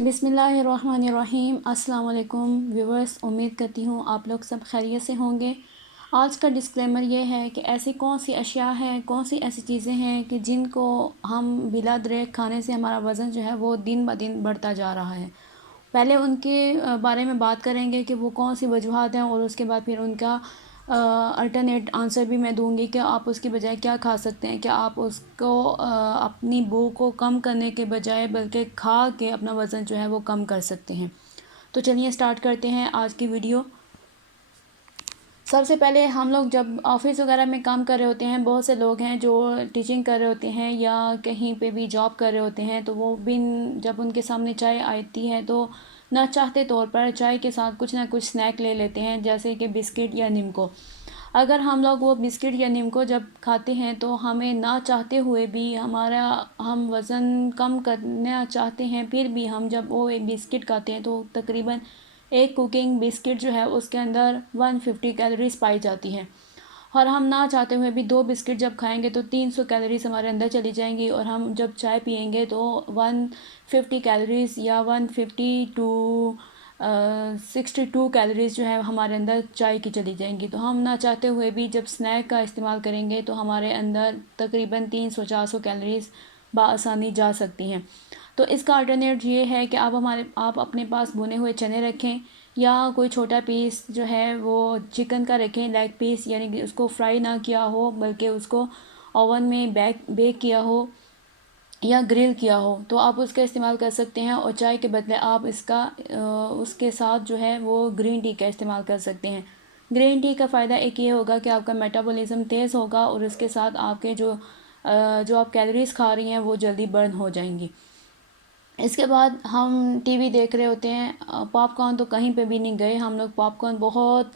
बिस्मिल्लाहिर्रहमानिर्रहीम। अस्सलाम वालेकुम व्यूवर्स, उम्मीद करती हूँ आप लोग सब खैरियत से होंगे। आज का डिस्क्लेमर ये है कि ऐसी कौन सी अशिया हैं, कौन सी ऐसी चीज़ें हैं कि जिनको हम बिला दरेक खाने से हमारा वज़न जो है वो दिन ब दिन बढ़ता जा रहा है। पहले उनके बारे में बात करेंगे कि वो कौन सी वजूहात हैं, और उसके बाद फिर उनका अल्टरनेट आंसर भी मैं दूंगी कि आप उसकी बजाय क्या खा सकते हैं। क्या आप उसको अपनी भूख को कम करने के बजाय बल्कि खा के अपना वज़न जो है वो कम कर सकते हैं। तो चलिए स्टार्ट करते हैं आज की वीडियो। सबसे पहले हम लोग जब ऑफ़िस वगैरह में काम कर रहे होते हैं, बहुत से लोग हैं जो टीचिंग कर रहे होते हैं या कहीं पे भी जॉब कर रहे होते हैं, तो वो बिन जब उनके सामने चाय आती है तो ना चाहते तौर पर चाय के साथ कुछ ना कुछ स्नैक ले लेते हैं, जैसे कि बिस्किट या निम्को। अगर हम लोग वो बिस्किट या निम्को जब खाते हैं तो हमें ना चाहते हुए भी हम वज़न कम करना चाहते हैं, फिर भी हम जब वो एक बिस्किट खाते हैं तो तकरीबन एक कुकिंग बिस्किट जो है उसके अंदर 150 कैलोरीज पाई जाती हैं। और हम ना चाहते हुए भी दो बिस्किट जब खाएंगे तो 300 कैलोरीज हमारे अंदर चली जाएंगी, और हम जब चाय पियेंगे तो 150 कैलोरीज या 150 टू 62 कैलोरीज जो है हमारे अंदर चाय की चली जाएंगी। तो हम ना चाहते हुए भी जब स्नैक का इस्तेमाल करेंगे तो हमारे अंदर तकरीबन 300-400 कैलोरीज बआसानी जा सकती हैं। तो इसका अल्टरनेट ये है कि आप अपने पास भुने हुए चने रखें, या कोई छोटा पीस जो है वो चिकन का रखें, लेग पीस, यानी कि उसको फ्राई ना किया हो बल्कि उसको ओवन में बेक किया हो या ग्रिल किया हो, तो आप उसका इस्तेमाल कर सकते हैं। और चाय के बदले आप उसके साथ जो है वो ग्रीन टी का इस्तेमाल कर सकते हैं। ग्रीन टी का फ़ायदा एक ये होगा कि आपका मेटाबॉलिज्म तेज़ होगा, और उसके साथ आपके जो आप कैलोरीज़ खा रही हैं वो जल्दी बर्न हो जाएंगी। इसके बाद हम टीवी देख रहे होते हैं, पॉपकॉर्न तो कहीं पे भी नहीं गए। हम लोग पॉपकॉर्न बहुत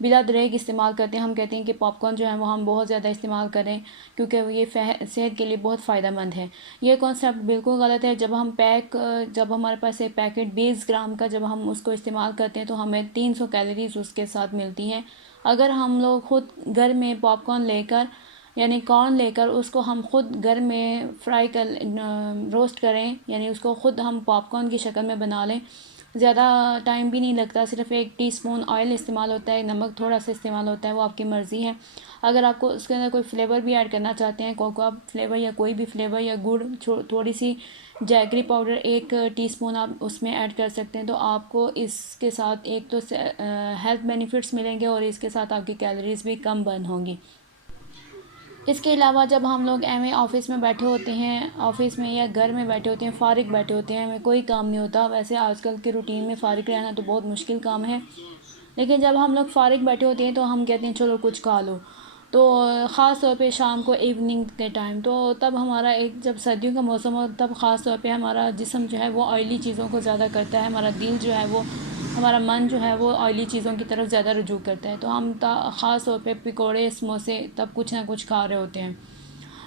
बिला दरेक इस्तेमाल करते हैं। हम कहते हैं कि पॉपकॉर्न जो है वो हम बहुत ज़्यादा इस्तेमाल करें क्योंकि ये सेहत के लिए बहुत फ़ायदेमंद है। ये कॉन्सेप्ट बिल्कुल गलत है। जब हमारे पास एक पैकेट 20 ग्राम का जब हम उसको इस्तेमाल करते हैं तो हमें 300 कैलोरीज उसके साथ मिलती हैं। अगर हम लोग ख़ुद घर में पॉपकॉर्न लेकर, यानी कॉर्न लेकर, उसको हम ख़ुद घर में रोस्ट करें, यानी उसको ख़ुद हम पॉपकॉर्न की शक्ल में बना लें, ज़्यादा टाइम भी नहीं लगता। सिर्फ 1 टीस्पून ऑयल इस्तेमाल होता है, नमक थोड़ा सा इस्तेमाल होता है, वो आपकी मर्ज़ी है। अगर आपको उसके अंदर कोई फ्लेवर भी ऐड करना चाहते हैं, कोकोआ फ्लेवर या कोई भी फ्लेवर या गुड़, थोड़ी सी जैगरी पाउडर 1 टीस्पून आप उसमें ऐड कर सकते हैं। तो आपको इसके साथ एक तो हेल्थ बेनिफिट्स मिलेंगे और इसके साथ आपकी कैलोरीज़ भी कम बर्न होंगी। इसके अलावा जब हम लोग एम ऑफ़िस में बैठे होते हैं, ऑफ़िस में या घर में बैठे होते हैं, फ़ारिग बैठे होते हैं, हमें कोई काम नहीं होता। वैसे आजकल के रूटीन में फ़ारिग रहना तो बहुत मुश्किल काम है, लेकिन जब हम लोग फ़ारिग बैठे होते हैं तो हम कहते हैं चलो कुछ खा लो। तो ख़ास तौर पे शाम को इवनिंग के टाइम, तो तब हमारा जब सर्दियों का मौसम हो तब ख़ास तौर पे हमारा जिस्म जो है वो ऑयली चीज़ों को ज़्यादा करता है। हमारा दिल जो है वो, हमारा मन जो है वो ऑयली चीज़ों की तरफ ज़्यादा रुजू करता है। तो हम ख़ास तौर पे पकौड़े, समोसे तब कुछ ना कुछ खा रहे होते हैं।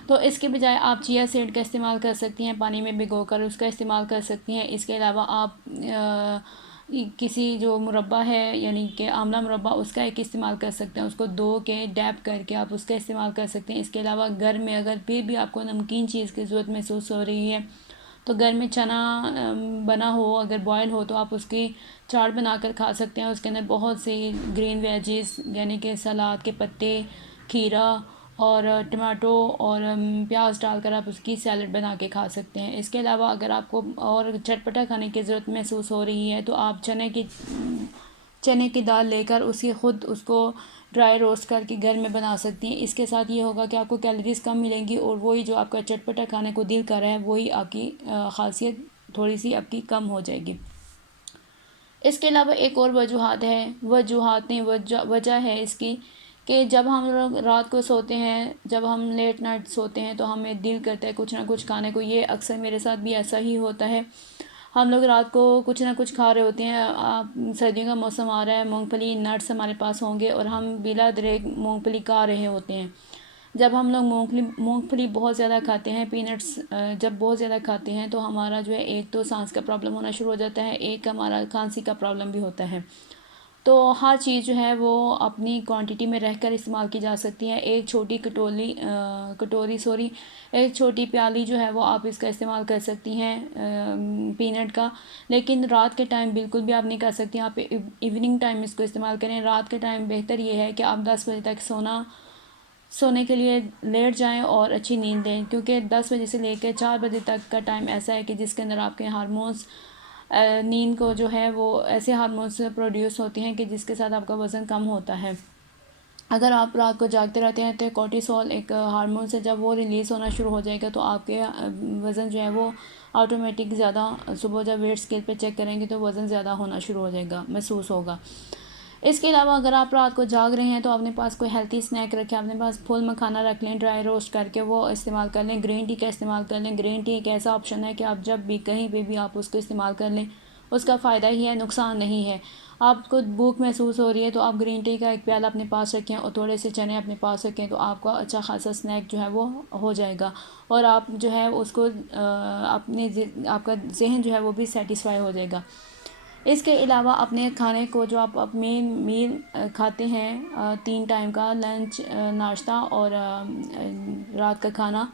तो इसके बजाय आप चिया सीड का इस्तेमाल कर सकती हैं, पानी में भिगोकर उसका इस्तेमाल कर सकती हैं। इसके अलावा आप किसी जो मुरब्बा है, यानी कि आंवला मुरब्बा, उसका एक इस्तेमाल कर सकते हैं। उसको धो के डैप करके आप उसका इस्तेमाल कर सकते हैं। इसके अलावा घर में अगर फिर भी आपको नमकीन चीज़ की ज़रूरत महसूस हो रही है तो घर में चना बना हो, अगर बॉयल हो, तो आप उसकी चाट बनाकर खा सकते हैं। उसके अंदर बहुत सी ग्रीन वेजीज, यानी कि सलाद के पत्ते, खीरा और टमाटो और प्याज डालकर आप उसकी सैलड बना के खा सकते हैं। इसके अलावा अगर आपको और चटपटा खाने की ज़रूरत महसूस हो रही है तो आप चने की दाल लेकर उसको ड्राई रोस्ट करके घर में बना सकती हैं। इसके साथ ये होगा कि आपको कैलोरीज़ कम मिलेंगी, और वही जो आपका चटपटा खाने को दिल कर रहा है वही आपकी खासियत थोड़ी सी आपकी कम हो जाएगी। इसके अलावा एक और वजह है इसकी कि जब हम लोग रात को सोते हैं, जब हम लेट नाइट सोते हैं तो हमें दिल करता है कुछ ना कुछ खाने को। ये अक्सर मेरे साथ भी ऐसा ही होता है। हम लोग रात को कुछ ना कुछ खा रहे होते हैं। सर्दियों का मौसम आ रहा है, मूंगफली नट्स हमारे पास होंगे और हम बिला दरेक मूंगफली खा रहे होते हैं। जब हम लोग मूंगफली बहुत ज़्यादा खाते हैं, पीनट्स जब बहुत ज़्यादा खाते हैं तो हमारा जो है एक तो सांस का प्रॉब्लम होना शुरू हो जाता है, एक हमारा खांसी का प्रॉब्लम भी होता है। تو ہر چیز جو ہے وہ اپنی کوانٹٹی میں رہ کر استعمال کی جا سکتی ہے. ایک چھوٹی ایک چھوٹی پیالی جو ہے وہ آپ اس کا استعمال کر سکتی ہیں پینٹ کا. لیکن رات کے ٹائم بالکل بھی آپ نہیں کر سکتی. آپ ایوننگ ٹائم اس کو استعمال کریں. رات کے ٹائم بہتر یہ ہے کہ آپ 10 بجے تک سونے کے لیے لیٹ جائیں اور اچھی نیند لیں، کیونکہ 10 بجے سے لے کے 4 بجے تک کا ٹائم ایسا ہے کہ جس کے اندر آپ کے ہارمونز نیند کو جو ہے وہ ایسے ہارمونز پروڈیوس ہوتے ہیں کہ جس کے ساتھ آپ کا وزن کم ہوتا ہے. اگر آپ رات کو جاگتے رہتے ہیں تو کورٹیسول ایک ہارمون سے جب وہ ریلیز ہونا شروع ہو جائے گا تو آپ کے وزن جو ہے وہ آٹومیٹک زیادہ، صبح جب ویٹ اسکیل پہ چیک کریں گے تو وزن زیادہ ہونا شروع ہو جائے گا، محسوس ہوگا. اس کے علاوہ اگر آپ رات کو جاگ رہے ہیں تو اپنے پاس کوئی ہیلتھی اسنیک رکھیں. اپنے پاس پھول مکھانا رکھ لیں، ڈرائی روسٹ کر کے وہ استعمال کر لیں. گرین ٹی کا استعمال کر لیں. گرین ٹی ایک ایسا آپشن ہے کہ آپ جب بھی کہیں پہ بھی آپ اس کو استعمال کر لیں، اس کا فائدہ ہی ہے، نقصان نہیں ہے. آپ کو بھوک محسوس ہو رہی ہے تو آپ گرین ٹی کا ایک پیالہ اپنے پاس رکھیں اور تھوڑے سے چنے اپنے پاس رکھیں تو آپ کا اچھا خاصا اسنیک جو ہے وہ ہو جائے گا. اور آپ جو ہے اس کو آپ کا ذہن جو ہے وہ بھی سیٹسفائی ہو جائے گا. اس کے علاوہ اپنے کھانے کو جو آپ مین میل کھاتے ہیں 3 ٹائم کا، لنچ، ناشتہ اور رات کا کھانا،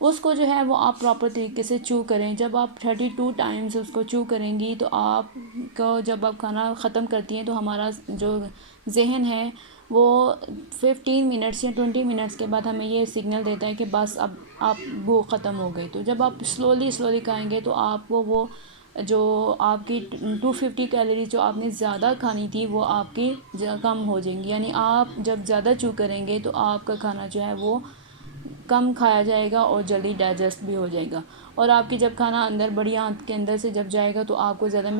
اس کو جو ہے وہ آپ پراپر طریقے سے چو کریں. جب آپ 32 ٹائمز اس کو چو کریں گی تو آپ کو جب آپ کھانا ختم کرتی ہیں تو ہمارا جو ذہن ہے وہ 15 منٹس یا 20 منٹس کے بعد ہمیں یہ سگنل دیتا ہے کہ بس اب آپ بھوک ختم ہو گئی. تو جب آپ سلولی کھائیں گے تو آپ کو وہ جو آپ کی 250 کیلوریز جو آپ نے زیادہ کھانی تھی وہ آپ کی کم ہو جائیں گی. یعنی آپ جب زیادہ چو کریں گے تو آپ کا کھانا جو ہے وہ کم کھایا جائے گا اور جلدی ڈائجسٹ بھی ہو جائے گا. اور آپ کی جب کھانا اندر بڑی آنت کے اندر سے جب جائے گا تو آپ کو زیادہ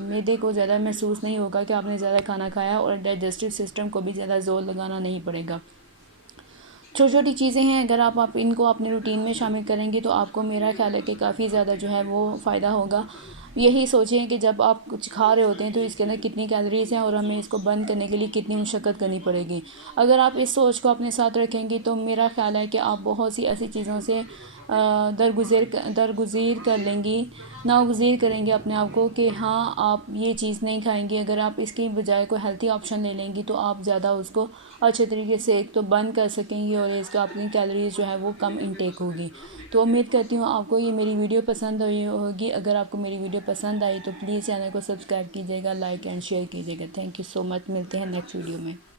معدے کو زیادہ محسوس نہیں ہوگا کہ آپ نے زیادہ کھانا کھایا، اور ڈائجسٹو سسٹم کو بھی زیادہ زور لگانا نہیں پڑے گا. چھوٹی چھوٹی چیزیں ہیں، اگر آپ ان کو اپنے روٹین میں شامل کریں گے تو آپ کو میرا خیال ہے کہ کافی زیادہ جو ہے وہ فائدہ ہوگا. یہی سوچیں کہ جب آپ کچھ کھا رہے ہوتے ہیں تو اس کے اندر کتنی کیلوریز ہیں اور ہمیں اس کو بند کرنے کے لیے کتنی مشقت کرنی پڑے گی. اگر آپ اس سوچ کو اپنے ساتھ رکھیں گے تو میرا خیال ہے کہ آپ بہت سی ایسی چیزوں سے درگزیر کر لیں گی، ناگزیر کریں گے اپنے آپ کو کہ ہاں آپ یہ چیز نہیں کھائیں گی. اگر آپ اس کی بجائے کوئی ہیلتھی آپشن لے لیں گی تو آپ زیادہ اس کو اچھے طریقے سے ایک تو بند کر سکیں گی اور اس کا اپنی کیلوریز جو ہے وہ کم انٹیک ہوگی. تو امید کرتی ہوں آپ کو یہ میری ویڈیو پسند آئی ہوگی. اگر آپ کو میری ویڈیو پسند آئی تو پلیز چینل کو سبسکرائب کیجیے گا، لائک اینڈ شیئر کیجیے گا. تھینک یو سو مچ. ملتے ہیں نیکسٹ ویڈیو میں.